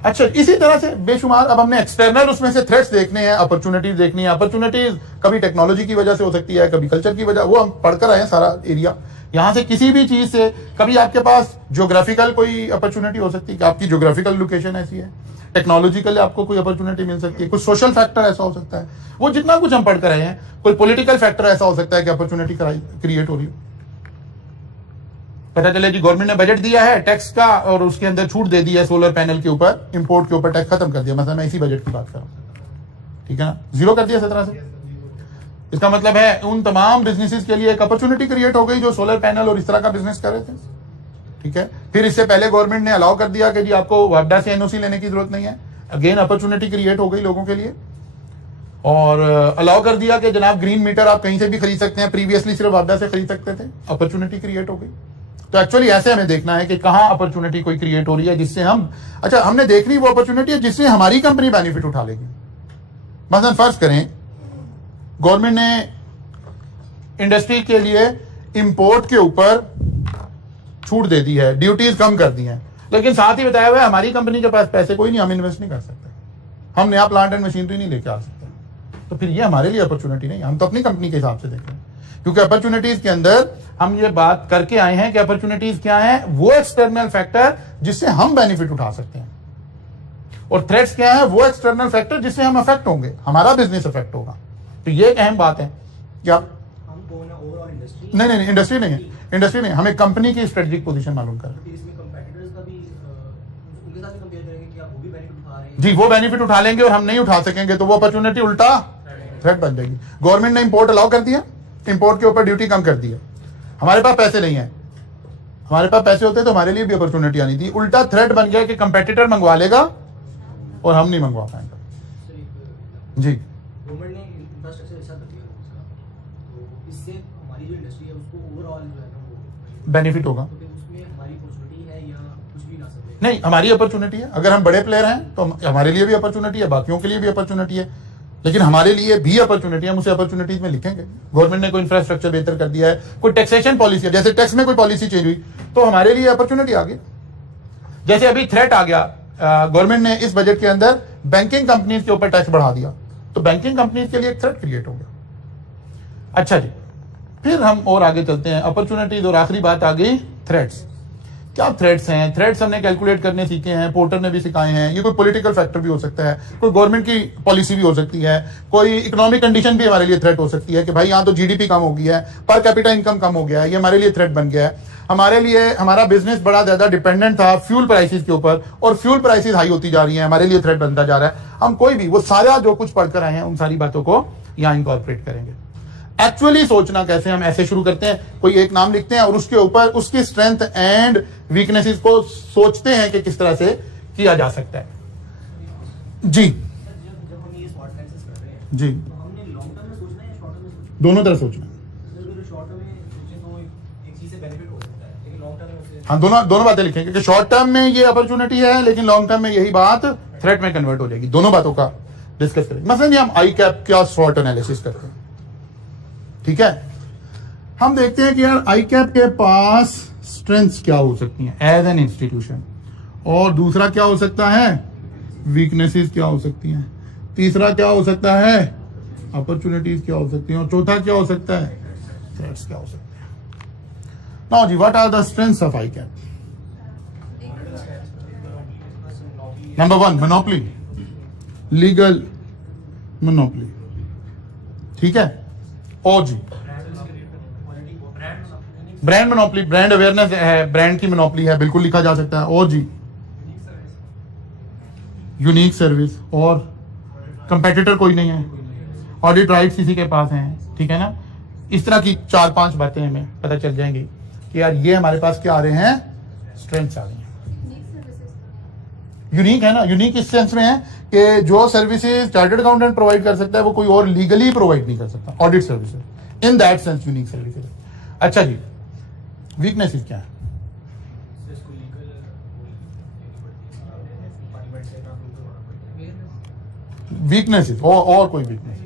अच्छा, इसी तरह से बेशुमार अब हमने एक्सटर्नल उसमें से थ्रेट्स देखने हैं, अपॉर्चुनिटीज देखनी है। अपॉर्चुनिटीज कभी टेक्नोलॉजी की वजह से हो सकती है, कभी कल्चर की वजह, वो हम पढ़कर आए हैं सारा एरिया। यहां से किसी भी चीज से कभी आपके पास ज्योग्राफिकल कोई अपॉर्चुनिटी हो सकती है कि आपकी ज्योग्राफिकल लोकेशन ऐसी है, टेक्नोलॉजिकल आपको कोई अपॉर्चुनिटी मिल सकती है, कुछ सोशल फैक्टर ऐसा हो सकता है, वो जितना कुछ हम पढ़ कर आए हैं। कोई पॉलिटिकल फैक्टर ऐसा हो सकता है कि अपॉर्चुनिटी क्रिएट हो रही हो। पता चले कि गवर्नमेंट ने बजट दिया है टैक्स का और उसके अंदर छूट दे दी है सोलर पैनल के ऊपर, इंपोर्ट के ऊपर टैक्स खत्म कर दिया, मतलब मैं इसी बजट की बात कर रहा हूं। ठीक है ना, जीरो कर दिया 17 से। इसका मतलब है उन तमाम बिजनेसेस के लिए एक अपॉर्चुनिटी क्रिएट हो गई जो सोलर पैनल और इस तरह का बिजनेस कर रहे थे। ठीक है, फिर इससे पहले गवर्नमेंट ने अलाउ कर दिया कि जी आपको वापडा से एनओसी लेने की जरूरत नहीं है, अगेन अपॉर्चुनिटी क्रिएट हो गई लोगों के लिए। और अलाउ कर दिया कि जनाब ग्रीन मीटर आप कहीं से भी खरीद सकते हैं, प्रीवियसली सिर्फ वापडा से खरीद सकते थे, अपॉर्चुनिटी क्रिएट हो गई। तो एक्चुअली ऐसे हमें देखना है कि कहां अपॉर्चुनिटी कोई क्रिएट हो रही है जिससे हम, अच्छा हमने देखनी वो अपॉर्चुनिटी है जिससे हमारी कंपनी बेनिफिट उठा लेगी। मसलन फर्ज करें गवर्नमेंट ने इंडस्ट्री के लिए इंपोर्ट के ऊपर छूट दे दी है, ड्यूटीज कम कर दी हैं, लेकिन साथ ही बताया हुआ है हमारी कंपनी के पास पैसे कोई नहीं, हम इन्वेस्ट नहीं कर सकते, हम नया प्लांट एंड मशीनरी नहीं लेके आ सकते। तो फिर ये हमारे लिए अपॉर्चुनिटी नहीं, हम तो अपनी कंपनी के हिसाब से देख रहे हैं। क्योंकि अपॉर्चुनिटीज के अंदर हम ये बात करके आए हैं कि अपॉर्चुनिटीज क्या है, वो एक्सटर्नल फैक्टर जिससे हम बेनिफिट उठा सकते हैं, और थ्रेट्स क्या है, वो एक्सटर्नल फैक्टर जिससे हम अफेक्ट होंगे, हमारा बिजनेस अफेक्ट होगा। तो ये एक अहम बात है। क्या नहीं, इंडस्ट्री नहीं है, इंडस्ट्री नहीं, हमें कंपनी की स्ट्रेटेजिक पोजीशन मालूम कर। जी वो बेनिफिट उठा लेंगे और हम नहीं उठा सकेंगे तो वो अपॉर्चुनिटी उल्टा थ्रेट बन जाएगी। गवर्नमेंट ने इंपोर्ट अलाउ कर दिया, इंपोर्ट के ऊपर ड्यूटी कम कर दी है, हमारे पास पैसे नहीं है, हमारे पास पैसे होते तो हमारे लिए भी अपॉर्चुनिटी आनी थी, उल्टा थ्रेट बन गया कि कंपेटिटर मंगवा लेगा और हम नहीं मंगवा पाएंगे। जी गवर्नमेंट ने इंफ्रास्ट्रक्चर ऐसा कर दिया तो इससे हमारी जो इंडस्ट्री है उसको ओवरऑल जो है ना वो बेनिफिट होगा। तो उसमें हमारी अपॉर्चुनिटी है या कुछ भी ना समझे? नहीं, हमारी अपॉर्चुनिटी है। अगर हम बड़े प्लेयर हैं तो हमारे लिए भी अपॉर्चुनिटी है, बाकियों के लिए भी अपॉर्चुनिटी है, लेकिन हमारे लिए भी अपॉर्चुनिटी है, हम उसे अपॉर्चुनिटीज में लिखेंगे। गवर्नमेंट ने कोई इंफ्रास्ट्रक्चर बेहतर कर दिया है, कोई टैक्सेशन पॉलिसी है, जैसे टैक्स में कोई पॉलिसी चेंज हुई तो हमारे लिए अपॉर्चुनिटी आ गई। जैसे अभी थ्रेट आ गया, गवर्नमेंट ने इस बजट के अंदर बैंकिंग कंपनीज के ऊपर टैक्स बढ़ा दिया, तो बैंकिंग कंपनीज के लिए एक थ्रेट क्रिएट हो गया। अच्छा जी, फिर हम और आगे चलते हैं, अपॉर्चुनिटीज और आखिरी बात आ गई थ्रेट्स। क्या थ्रेट्स हैं? थ्रेट्स हमने कैलकुलेट करने सीखे हैं, पोर्टर ने भी सिखाए हैं। ये कोई पॉलिटिकल फैक्टर भी हो सकता है, कोई गवर्नमेंट की पॉलिसी भी हो सकती है, कोई इकोनॉमिक कंडीशन भी हमारे लिए थ्रेट हो सकती है कि भाई यहाँ तो जीडीपी कम हो गया है, पर कैपिटा इनकम कम हो गया है, ये हमारे लिए थ्रेट बन गया है। हमारे लिए हमारा बिजनेस बड़ा ज्यादा डिपेंडेंट था फ्यूल प्राइसेस के ऊपर और फ्यूल प्राइसेस हाई होती जा रही है, हमारे लिए थ्रेट बनता जा रहा है। हम कोई भी वो सारा जो कुछ पढ़कर आए हैं उन सारी बातों को यहाँ इंकॉर्पोरेट करेंगे। एक्चुअली सोचना कैसे, हम ऐसे शुरू करते हैं, कोई एक नाम लिखते हैं और उसके ऊपर उसकी स्ट्रेंथ एंड वीकनेसेस को सोचते हैं कि किस तरह से किया जा सकता है। जी जब हम ये शॉर्ट एनालिसिस कर रहे हैं जी, तो हमने लॉन्ग टर्म में सोचना है या शॉर्ट टर्म में सोचना है? दोनों तरह सोचना है। अगर शॉर्ट टर्म में सोचें तो एक चीज से बेनिफिट हो सकता है, लेकिन लॉन्ग टर्म में उसे हाँ, दोनों बातें लिखेंगे कि शॉर्ट टर्म में ये अपॉर्चुनिटी है लेकिन लॉन्ग टर्म में यही बात थ्रेट में कन्वर्ट हो जाएगी। दोनों बातों का डिस्कस करेंगे। मसलन ये हम आई कैप का शॉर्ट एनालिसिस करते हैं, ठीक है। हम देखते हैं कि यार आई कैप के पास स्ट्रेंथ्स क्या हो सकती हैं एज एन इंस्टीट्यूशन, और दूसरा क्या हो सकता है, वीकनेसेस क्या हो सकती हैं, तीसरा क्या हो सकता है, अपॉर्चुनिटीज क्या हो सकती हैं, और चौथा क्या हो सकता है, थ्रेट्स क्या हो सकते हैं। नाउ जी, what are the strengths of ICAP? Number 1, monopoly, legal monopoly, ठीक है। और जी, ब्रांड मोनोपोली, ब्रांड अवेयरनेस है, ब्रांड की मोनोपोली है, बिल्कुल लिखा जा सकता है। और जी, यूनिक सर्विस, और कंपेटिटर कोई नहीं है, ऑडिट राइट्स किसी के पास हैं, ठीक है ना। इस तरह की 4-5 बातें हमें पता चल जाएंगी कि यार ये हमारे पास क्या आ रहे हैं, स्ट्रेंथ्स आ रही हैं। यूनिक है ना, यूनिक इस सेंस में है कि जो सर्विसेज चार्टर्ड अकाउंटेंट प्रोवाइड कर सकता है वो कोई और लीगली प्रोवाइड नहीं कर सकता, audit services in that sense unique services. अच्छा जी, वीकनेसेस क्या है? इसको लीगल डिपार्टमेंट से ना वीकनेसेस और कोई वीकनेस?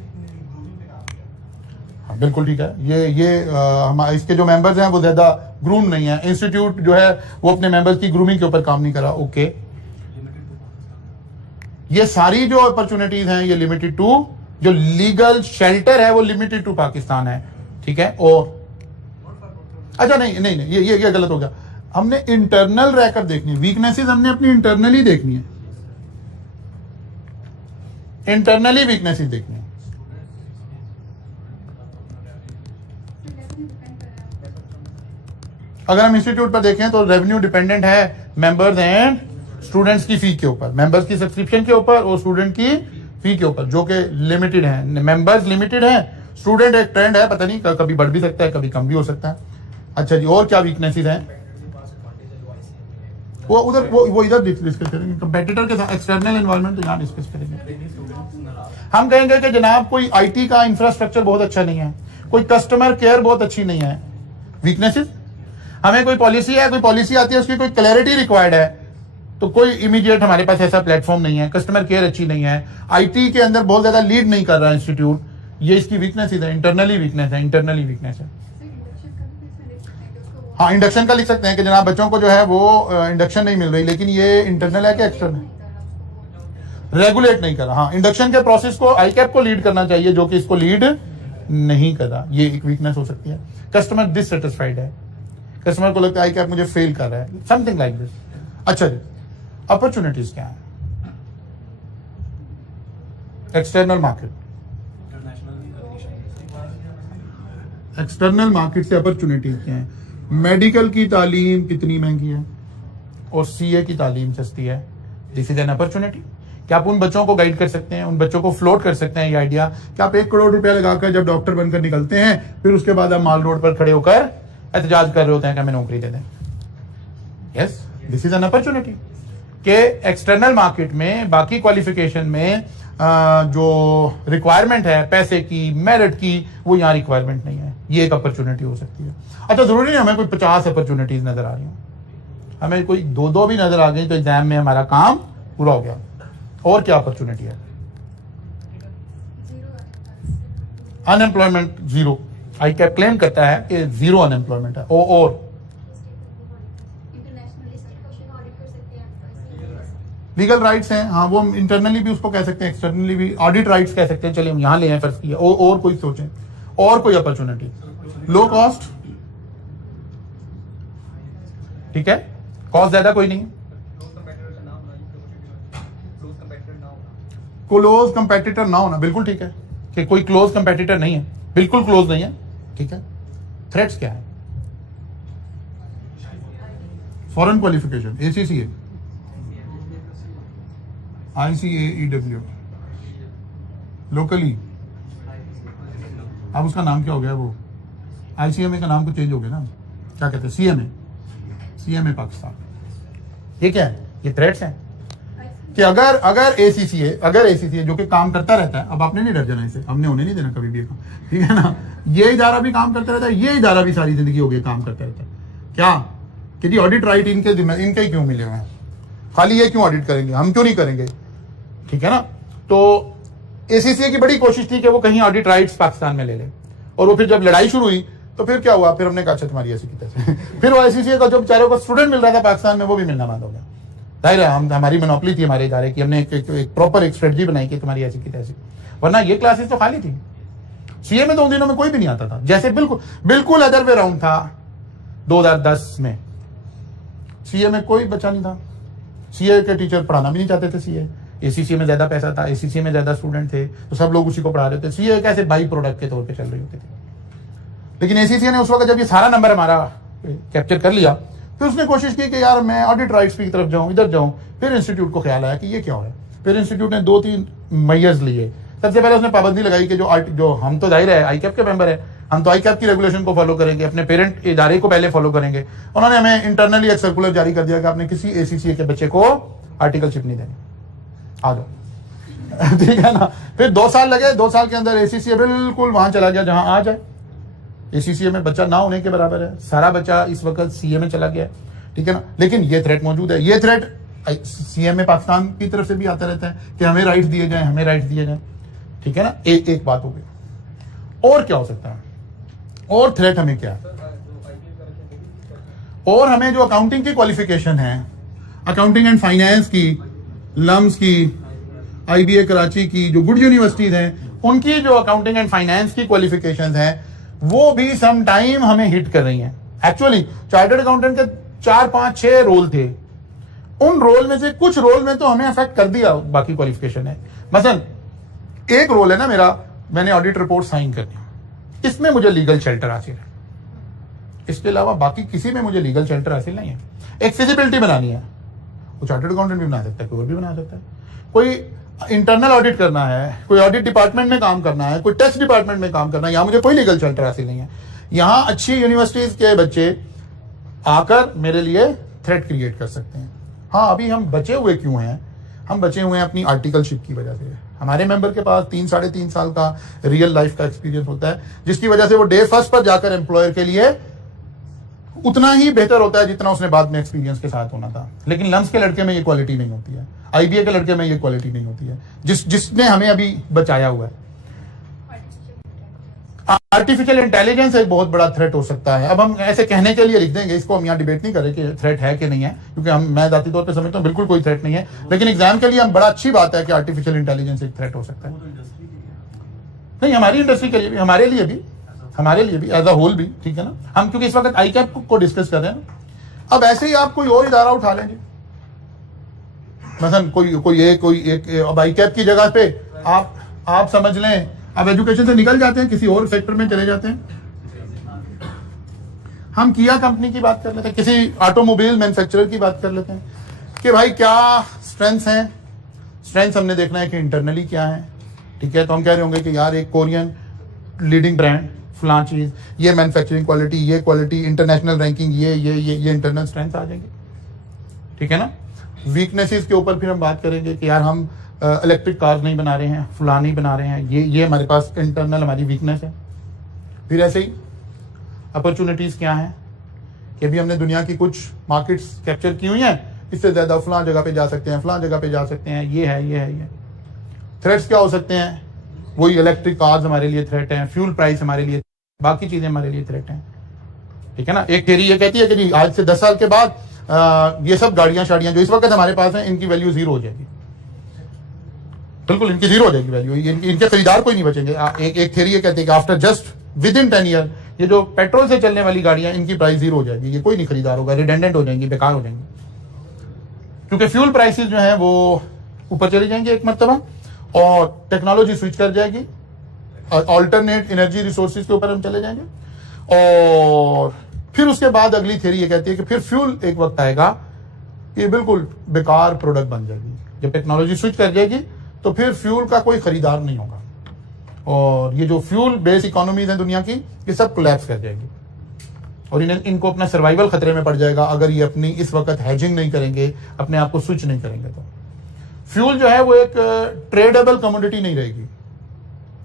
हाँ बिल्कुल ठीक है। ये हम इसके जो मेंबर्स हैं वो ज्यादा ग्रूम नहीं है, इंस्टीट्यूट जो है वो अपने मेंबर्स की ग्रूमिंग के ऊपर काम नहीं करा। ओके, ये सारी जो अपॉर्चुनिटीज हैं ये लिमिटेड टू, जो लीगल शेल्टर है वो लिमिटेड टू पाकिस्तान है, ठीक है। और अच्छा नहीं, ये गलत हो गया। हमने इंटरनल रहकर देखनी है वीकनेसेस, हमने अपनी इंटरनली देखनी है, इंटरनली वीकनेसेस देखनी है। अगर हम इंस्टीट्यूट पर देखें तो रेवेन्यू डिपेंडेंट है मेंबर्स एंड स्टूडेंट्स की फी के ऊपर, मेंबर्स की सब्सक्रिप्शन के ऊपर और स्टूडेंट की फी के ऊपर, जो कि लिमिटेड है। मेंबर्स लिमिटेड है, स्टूडेंट एक ट्रेंड है, पता नहीं कभी बढ़ भी सकता है कभी कम भी हो सकता है। अच्छा जी, और क्या वीकनेसेस हैं? वो उधर वो इधर डिस्कस करेंगे, कंपेटिटर के साथ एक्सटर्नल एनवायरनमेंट तो यहाँ डिस्कस करेंगे। हम कहेंगे कि जनाब कोई आईटी का इंफ्रास्ट्रक्चर बहुत अच्छा नहीं है, कोई कस्टमर केयर बहुत अच्छी नहीं है। वीकनेसेस, हमें कोई पॉलिसी है, कोई पॉलिसी आती है उसकी कोई क्लैरिटी रिक्वायर्ड है तो कोई इमीडिएट हमारे पास ऐसा प्लेटफॉर्म नहीं है, कस्टमर केयर अच्छी नहीं है, आईटी के अंदर बहुत ज्यादा लीड नहीं कर रहा इंस्टीट्यूट, ये इसकी वीकनेस है, इंटरनली वीकनेस है, इंटरनली वीकनेस है। हाँ, इंडक्शन का लिख सकते हैं कि जनाब बच्चों को जो है वो इंडक्शन नहीं मिल रही, लेकिन ये इंटरनल है कि एक्सटर्नल? रेगुलेट नहीं कर रहा। हाँ, इंडक्शन के प्रोसेस को आईकैप को लीड करना चाहिए जो कि इसको लीड नहीं कर रहा, ये एक वीकनेस हो सकती है। कस्टमर डिससेटिस्फाइड है, कस्टमर को लगता है आईकैप मुझे फेल कर रहा है, समथिंग लाइक दिस। अच्छा जी, अपॉर्चुनिटीज क्या है? एक्सटर्नल मार्केट, एक्सटर्नल मार्केट से अपॉर्चुनिटीज क्या है? मेडिकल की तालीम कितनी महंगी है और सीए की तालीम सस्ती है, दिस इज एन अपॉर्चुनिटी। क्या आप उन बच्चों को गाइड कर सकते हैं, उन बच्चों को फ्लोट कर सकते हैं ये आइडिया कि आप 1 करोड़ रुपया लगाकर जब डॉक्टर बनकर निकलते हैं फिर उसके बाद आप माल रोड पर खड़े होकर एहतजाज कर रहे होते हैं कि हमें नौकरी दे दें। Yes, this is an opportunity कि एक्सटर्नल मार्केट में बाकी क्वालिफिकेशन में जो रिक्वायरमेंट है पैसे की, मेरिट की, वो यहाँ रिक्वायरमेंट नहीं है, ये एक अपॉर्चुनिटी हो सकती है। अच्छा, जरूरी नहीं हमें कोई 50 अपॉर्चुनिटीज नजर आ रही हो, हमें कोई 2 भी नजर आ गई तो एग्जाम में हमारा काम पूरा हो गया। और क्या अपॉर्चुनिटी है? अनएम्प्लॉयमेंट जीरो, आईकैप क्लेम करता है कि जीरो अनएम्प्लॉयमेंट है। और लीगल राइट्स हैं, हाँ वो हम इंटरनली भी उसको कह सकते हैं, एक्सटर्नली भी ऑडिट राइट्स कह सकते हैं। चलिए हम यहां ले आए फर्ज किया। और कोई सोचें, और कोई अपॉर्चुनिटी? लो कॉस्ट, ठीक है, कॉस्ट ज्यादा कोई नहीं है। क्लोज कंपेटिटर ना होना, बिल्कुल ठीक है कि कोई क्लोज कंपेटिटर नहीं है, बिल्कुल क्लोज नहीं है, ठीक है। थ्रेट्स क्या है? Foreign qualification, ACCA, ICAEW, locally, अब उसका नाम क्या हो गया? वो ICMA का नाम तो चेंज हो गया ना, क्या कहते हैं, CMA पाकिस्तान। ये क्या है? ये थ्रेट्स हैं कि अगर ACCA जो कि काम करता रहता है, अब आपने नहीं डर जाना इसे, हमने होने नहीं देना कभी भी, ठीक है ना। ये इदारा भी काम करता रहता है, ये इदारा भी सारी जिंदगी हो गई काम करता रहता है। क्या कि जी ऑडिट राइट इनके ही क्यों मिले हुए हैं, खाली ये क्यों ऑडिट करेंगे, हम क्यों नहीं करेंगे, ठीक है ना। तो ACCA की बड़ी कोशिश थी कि वो कहीं ऑडिट राइट्स पाकिस्तान में ले ले, और वो फिर जब लड़ाई शुरू हुई तो फिर क्या हुआ, फिर हमने कहा अच्छा तुम्हारी ऐसी की तैसी फिर वो ACCA का जो बेचारों को स्टूडेंट मिल रहा था पाकिस्तान में, वो भी मिलना बंद हो गया। जाहिर है हमारी मोनोपोली थी हमारे इदारे की, हमने एक प्रॉपर एक स्ट्रेटजी बनाई कि तुम्हारी ऐसी की तैसी, वरना ये क्लासेस तो खाली थी। सीए में तो उन दिनों में कोई भी नहीं आता था, जैसे बिल्कुल अदर वे राउंड था 2010 में। सीए में कोई बच्चा नहीं था, सीए के टीचर पढ़ाना भी नहीं चाहते थे। सीए ACCA में ज्यादा पैसा था, ACCA में ज्यादा स्टूडेंट थे, तो सब लोग उसी को पढ़ा रहे थे। सीए एक ऐसे बाई प्रोडक्ट के तौर पे चल रही होती थी। लेकिन ACCA ने उस वक्त जब ये सारा नंबर हमारा कैप्चर कर लिया, फिर उसने कोशिश की कि यार मैं ऑडिट राइट्स की तरफ जाऊं, इधर जाऊं। फिर इंस्टीट्यूट को ख्याल आया कि ये क्या है। फिर इंस्टीट्यूट ने 2-3 मेजर्स लिए। सबसे पहले उसने पाबंदी लगाई कि जो हम तो जाहिर है आईकैप के मेंबर है, हम तो आईकैप की रेगुलेशन को फॉलो करेंगे, अपने पेरेंट इदारे को पहले फॉलो करेंगे। उन्होंने हमें इंटरनली एक सर्कुलर जारी कर दिया कि आपने किसी ACCA के बच्चे को आर्टिकलशिप नहीं देनी, आ जाओ। ठीक है ना। फिर 2 साल लगे, 2 साल के अंदर एसीसीए बिल्कुल वहां चला गया जहां आ जाए। एसीसीए में बच्चा ना होने के बराबर है, सारा बच्चा इस वक्त सीए में चला गया है, ठीक है ना। लेकिन ये थ्रेट मौजूद है, ये थ्रेट सीएम में पाकिस्तान की तरफ से भी आता रहता है कि हमें राइट्स दिए जाएं, हमें राइट्स दिए जाएं, ठीक है ना। एक बात हो गई। और क्या हो सकता है, और थ्रेट हमें क्या है, और हमें जो अकाउंटिंग की क्वालिफिकेशन है, अकाउंटिंग एंड फाइनेंस की, लम्स की, आईबीए कराची की, जो गुड यूनिवर्सिटीज हैं, उनकी जो अकाउंटिंग एंड फाइनेंस की क्वालिफिकेशंस हैं वो भी सम टाइम हमें हिट कर रही हैं। एक्चुअली चार्टर्ड अकाउंटेंट के 4, 5, 6 रोल थे, उन रोल में से कुछ रोल में तो हमें अफेक्ट कर दिया बाकी क्वालिफिकेशन है। मसलन एक रोल है ना मेरा, मैंने ऑडिट रिपोर्ट साइन करनी, इसमें मुझे लीगल शेल्टर हासिल है, इसके अलावा बाकी किसी में मुझे लीगल शेल्टर हासिल नहीं है। एक फिजिबिलिटी बनानी है, वो चार्टर्ड अकाउंटेंट भी बना सकता है, कोई और भी बना सकता है। कोई इंटरनल ऑडिट करना है, कोई ऑडिट डिपार्टमेंट में काम करना है, कोई टैक्स डिपार्टमेंट में काम करना है, यहाँ मुझे कोई लीगल शेल्टर हासिल नहीं है। यहाँ अच्छी यूनिवर्सिटीज के बच्चे आकर मेरे लिए थ्रेट क्रिएट कर सकते हैं। हाँ, अभी हम बचे हुए क्यों हैं, हम बचे हुए हैं अपनी आर्टिकलशिप की वजह से। हमारे मेंबर के पास 3, 3.5 साल का रियल लाइफ का एक्सपीरियंस होता है, जिसकी वजह से वो डे फर्स्ट पर जाकर एम्प्लॉयर के लिए उतना ही बेहतर होता है जितना उसने बाद में एक्सपीरियंस के साथ होना था। लेकिन लम्स के लड़के में ये क्वालिटी नहीं होती है, आईबीए के लड़के में ये क्वालिटी नहीं होती है, जिसने हमें अभी बचाया हुआ है। आर्टिफिशियल इंटेलिजेंस एक बहुत बड़ा थ्रेट हो सकता है। अब हम ऐसे कहने के लिए लिख देंगे, इसको हम यहाँ डिबेट नहीं करें कि थ्रेट है कि नहीं है, क्योंकि मैं जाती तौर पे समझता हूँ बिल्कुल कोई थ्रेट नहीं है। लेकिन एग्जाम के लिए हम बड़ा अच्छी बात है कि आर्टिफिशियल इंटेलिजेंस एक थ्रेट हो सकता है। नहीं, हमारी इंडस्ट्री के लिए भी, हमारे लिए भी एज अ होल भी, ठीक है ना। हम क्योंकि इस वक्त आईकैप को डिस्कस कर रहे हैं, अब ऐसे ही आप कोई और इदारा उठा लेंगे, मसलन कोई एक अब आईकैप की जगह पे आप समझ लें अब एजुकेशन से निकल जाते हैं, किसी और सेक्टर में चले जाते हैं। हम किया कंपनी की बात कर लेते हैं, किसी ऑटोमोबाइल मैन्युफैक्चरर की बात कर लेते हैं कि भाई क्या स्ट्रेंथ्स हैं। स्ट्रेंथ्स हमने देखना है कि इंटरनली क्या है, ठीक है। तो हम कह रहे होंगे कि यार एक कोरियन लीडिंग ब्रांड, फलां चीज, ये मैन्युफैक्चरिंग क्वालिटी, ये क्वालिटी, इंटरनेशनल रैंकिंग, ये इंटरनल स्ट्रेंथ आ जाएंगे, ठीक है ना। वीकनेसेस के ऊपर फिर हम बात करेंगे कि यार हम इलेक्ट्रिक कार्स नहीं बना रहे हैं, फलां नहीं बना रहे हैं, ये हमारे पास इंटरनल हमारी वीकनेस है। फिर ऐसे ही अपॉर्चुनिटीज क्या हैं कि अभी हमने दुनिया की कुछ मार्केट्स कैप्चर की हुई हैं, इससे ज्यादा फलां जगह पे जा सकते हैं, फलां जगह पे जा सकते हैं, ये है। थ्रेट्स क्या हो सकते हैं, वही इलेक्ट्रिक कार्स हमारे लिए थ्रेट हैं, फ्यूल प्राइस हमारे लिए, बाकी चीजें हमारे लिए थ्रेट हैं, ठीक है ना। एक थ्योरी ये कहती है कि आज से 10 साल के बाद ये सब गाड़ियां शाड़ियां जो इस वक्त हमारे पास हैं, इनकी वैल्यू 0 हो जाएगी, बिल्कुल इनकी 0 हो जाएगी वैल्यू, इनके खरीदार कोई नहीं बचेंगे। एक थ्योरी ये कहती है कि after just with in 10 year ये जो पेट्रोल से चलने वाली गाड़ियां, इनकी प्राइस 0 हो जाएगी, ये कोई नहीं खरीदार होगा, रिडेंडेंट हो जाएंगी, बेकार हो जाएंगी, क्योंकि फ्यूल प्राइसेस जो है वो ऊपर चली जाएंगी एक मरतबा, और टेक्नोलॉजी स्विच कर जाएगी, ऑल्टरनेट एनर्जी रिसोर्सेज के ऊपर हम चले जाएंगे। और फिर उसके बाद अगली थ्योरी ये कहती है कि फिर फ्यूल एक वक्त आएगा कि बिल्कुल बेकार प्रोडक्ट बन जाएगी। जब टेक्नोलॉजी स्विच कर जाएगी तो फिर फ्यूल का कोई खरीदार नहीं होगा, और ये जो फ्यूल बेस्ड इकोनॉमीज है दुनिया की, ये सब कोलैप्स कर जाएगी, और इनको अपना सर्वाइवल खतरे में पड़ जाएगा अगर ये अपनी इस वक्त हैजिंग नहीं करेंगे, अपने आप को स्विच नहीं करेंगे। तो फ्यूल जो है वो एक ट्रेडेबल कमोडिटी नहीं रहेगी।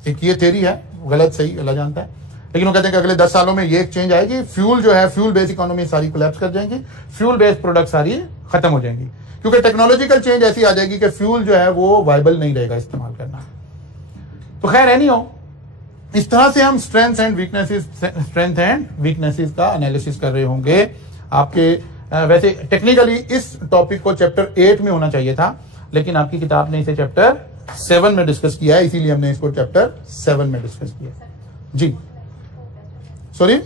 एक ये थ्योरी है, गलत सही अल्लाह जानता है, लेकिन वो कहते हैं कि अगले 10 सालों में ये एक चेंज आएगी, फ्यूल जो है, फ्यूल बेस्ड इकोनॉमी सारी कोलैप्स कर जाएंगी, फ्यूल बेस्ड प्रोडक्ट सारी खत्म हो जाएंगी, क्योंकि टेक्नोलॉजिकल चेंज ऐसी आ जाएगी कि फ्यूल जो है वो वायबल नहीं रहेगा इस्तेमाल करना। तो खैर एनी हो, इस तरह से हम स्ट्रेंथ एंड वीकनेसेस का एनालिसिस कर रहे होंगे आपके। वैसे टेक्निकली इस टॉपिक को चैप्टर 8 में होना चाहिए था, लेकिन आपकी किताब ने इसे चैप्टर 7 में डिस्कस किया है, इसीलिए हमने इसको चैप्टर 7 में डिस्कस किया। जी सॉरी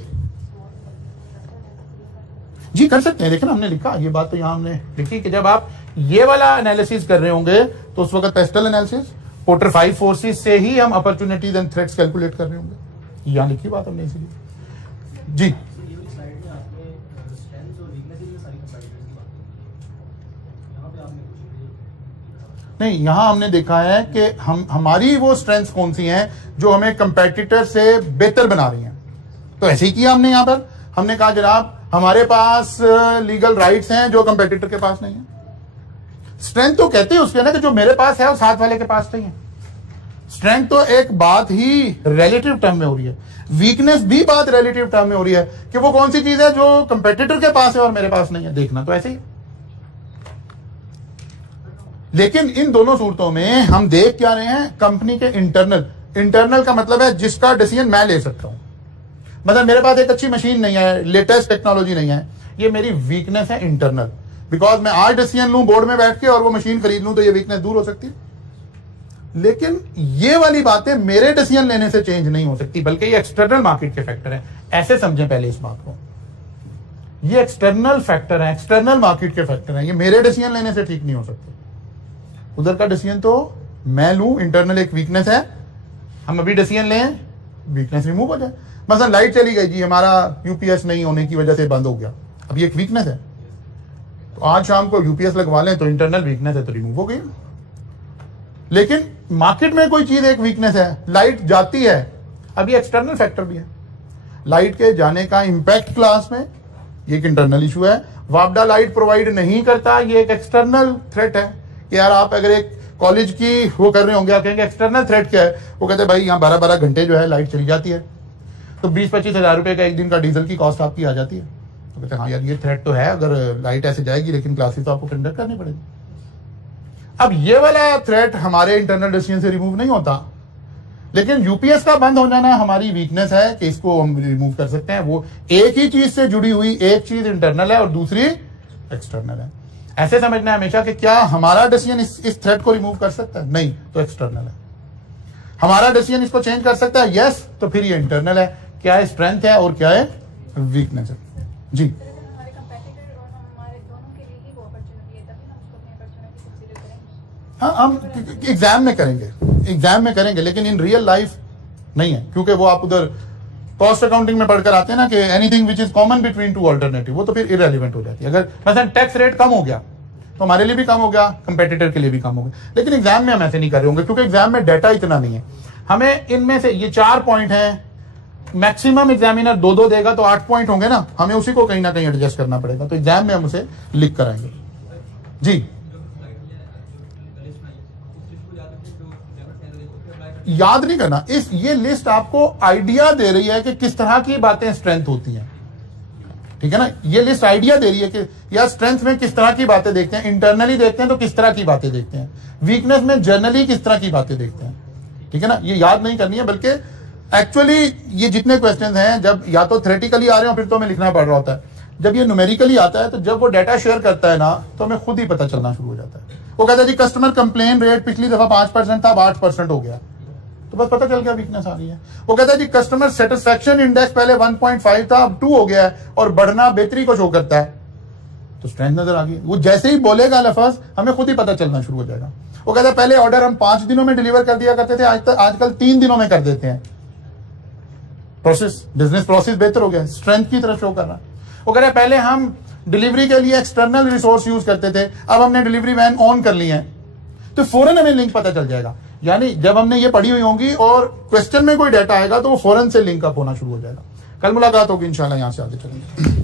जी, कर सकते हैं। देखिए ना, हमने लिखा ये बात, तो यहां हमने लिखी कि जब आप ये वाला एनालिसिस कर रहे होंगे तो उस वक्त पेस्टल एनालिसिस, पोर्टर 5 फोर्सेस से ही हम अपॉर्चुनिटीज एंड थ्रेट्स कैलकुलेट कर रहे होंगे। यहां लिखी बात हमने इसीलिए। जी नहीं, यहां हमने देखा है कि हमारी वो स्ट्रेंथ्स कौन सी हैं जो हमें कंपेटिटर से बेहतर बना रही हैं। तो ऐसे ही किया हमने। यहां पर हमने कहा जनाब हमारे पास लीगल राइट्स हैं जो कंपेटिटर के पास नहीं है, स्ट्रेंथ तो कहते हैं उसके ना कि जो मेरे पास है वो साथ वाले के पास नहीं है। स्ट्रेंथ तो एक बात ही रिलेटिव टर्म में हो रही है, वीकनेस भी बात रिलेटिव टर्म में हो रही है कि वो कौन सी चीज है जो कंपेटिटर के पास है और मेरे पास नहीं है। देखना तो ऐसे ही। लेकिन इन दोनों सूरतों में हम देख क्या रहे हैं, कंपनी के इंटरनल का मतलब है जिसका डिसीजन मैं ले सकता हूं। मतलब मेरे पास एक अच्छी मशीन नहीं है, लेटेस्ट टेक्नोलॉजी नहीं है, ये मेरी वीकनेस है इंटरनल। बिकॉज मैं आज डिसीजन लूं बोर्ड में बैठ के और वो मशीन खरीद लूं तो ये वीकनेस दूर हो सकती है। लेकिन ये वाली बातें मेरे डिसीजन लेने से चेंज नहीं हो सकती, बल्कि ये एक्सटर्नल मार्केट के फैक्टर है। ऐसे समझें पहले इस बात को, ये एक्सटर्नल फैक्टर है, एक्सटर्नल मार्केट के फैक्टर है, ये मेरे डिसीजन लेने से ठीक नहीं हो सकते। उधर का डिसीजन तो मैं लूं, इंटरनल एक वीकनेस है, हम अभी डिसीजन लें, वीकनेस रिमूव हो जाए। मतलब लाइट चली गई जी, हमारा यूपीएस नहीं होने की वजह से बंद हो गया, अब ये एक वीकनेस है, तो आज शाम को यूपीएस लगवा लें तो इंटरनल वीकनेस है तो रिमूव हो गई। लेकिन मार्केट में कोई चीज एक वीकनेस है, लाइट जाती है, अभी एक्सटर्नल फैक्टर भी है। लाइट के जाने का इंपैक्ट क्लास में ये एक इंटरनल इशू है। वापडा लाइट प्रोवाइड नहीं करता, ये एक एक्सटर्नल थ्रेट है। यार आप अगर एक कॉलेज की वो कर रहे होंगे, आप कहेंगे एक्सटर्नल थ्रेट क्या है, वो कहते हैं भाई यहाँ 12-12 घंटे जो है लाइट चली जाती है, तो 20-25 हज़ार रुपए का एक दिन का डीजल की कॉस्ट आपकी आ जाती है। तो कहते हैं हाँ यार ये थ्रेट तो है, अगर लाइट ऐसे जाएगी लेकिन क्लासेस तो आपको कंडक्ट करनी पड़ेगी। अब ये वाला थ्रेट हमारे इंटरनल डिसीजन से रिमूव नहीं होता, लेकिन यूपीएस का बंद हो जाना हमारी वीकनेस है कि इसको हम रिमूव कर सकते हैं। वो एक ही चीज से जुड़ी हुई, एक चीज इंटरनल है और दूसरी एक्सटर्नल है। ऐसे समझना है हमेशा कि क्या हमारा डिसीजन इस थ्रेट को रिमूव कर सकता है, नहीं तो एक्सटर्नल है। हमारा डिसीजन इसको चेंज कर सकता है, यस, तो फिर ये इंटरनल है। क्या है स्ट्रेंथ है और क्या है वीकनेस है। जी हमारे कंपेटिटर और हमारे दोनों के लिए ही वो अपॉर्चुनिटी है, तभी हम उसको अपनी अपॉर्चुनिटी कंसीडर करेंगे। हाँ, हम एग्जाम में करेंगे, लेकिन इन रियल लाइफ नहीं है, क्योंकि वो आप उधर कॉस्ट अकाउंटिंग में पढ़कर आते हैं ना कि anything which is common between two alternative, वो तो फिर इरेलीवेंट हो जाती है। अगर मतलब टैक्स रेट कम हो गया तो हमारे लिए भी कम हो गया, कंपेटिटर के लिए भी कम हो गया। लेकिन एग्जाम में हम ऐसे नहीं कर रहे होंगे, क्योंकि एग्जाम में डाटा इतना नहीं है। हमें इनमें से ये 4 पॉइंट हैं, मैक्सिमम एग्जामिनर 2-2 देगा तो 8 पॉइंट होंगे ना, हमें उसी को कहीं ना कहीं एडजस्ट करना पड़ेगा। तो एग्जाम में हम उसे लिख कर आएंगे। जी याद नहीं करना, ये लिस्ट आपको आइडिया दे रही है कि किस तरह की बातें स्ट्रेंथ होती हैं, ठीक है ना। ये लिस्ट आइडिया दे रही है कि यार स्ट्रेंथ में किस तरह की बातें देखते हैं, इंटरनली देखते हैं तो किस तरह की बातें देखते हैं, वीकनेस में जनरली किस तरह की बातें देखते हैं, ठीक है ना। ये याद नहीं करनी है, बल्कि एक्चुअली ये जितने क्वेश्चंस हैं, जब या तो थ्योरेटिकली आ रहे हो फिर तो हमें लिखना पड़ रहा होता है, जब ये न्यूमेरिकली आता है तो जब वो डाटा शेयर करता है ना तो हमें खुद ही पता चलना शुरू हो जाता है। वो कहता है जी कस्टमर कंप्लेन रेट पिछली दफा 5% था, अब 8% हो गया, तो बस पता चल गया वीकनेस आ रही है। वो कहता है जी कस्टमर सेटिस्फैक्शन इंडेक्स पहले 1.5 था, अब 2 हो गया है और बढ़ना बेहतरी को शो करता है, तो स्ट्रेंथ नजर आ गई। वो जैसे ही बोलेगा लफ्ज हमें खुद ही पता चलना शुरू हो जाएगा। वो कहता है पहले ऑर्डर हम 5 दिनों में डिलीवर कर दिया करते थे, आजकल 3 दिनों में कर देते हैं। प्रोसेस, बिजनेस प्रोसेस बेहतर हो गया, स्ट्रेंथ की तरफ शो कर रहा है। वो कह रहा है पहले हम डिलीवरी के लिए एक्सटर्नल रिसोर्स यूज करते थे, अब हमने डिलीवरी वैन ऑन कर ली है, तो फौरन हमें लिंक पता चल जाएगा। यानी जब हमने ये पढ़ी हुई होंगी और क्वेश्चन में कोई डाटा आएगा तो वो फौरन से लिंक अप होना शुरू हो जाएगा। कल मुलाकात होगी इंशाल्लाह, यहां से आगे चलेंगे।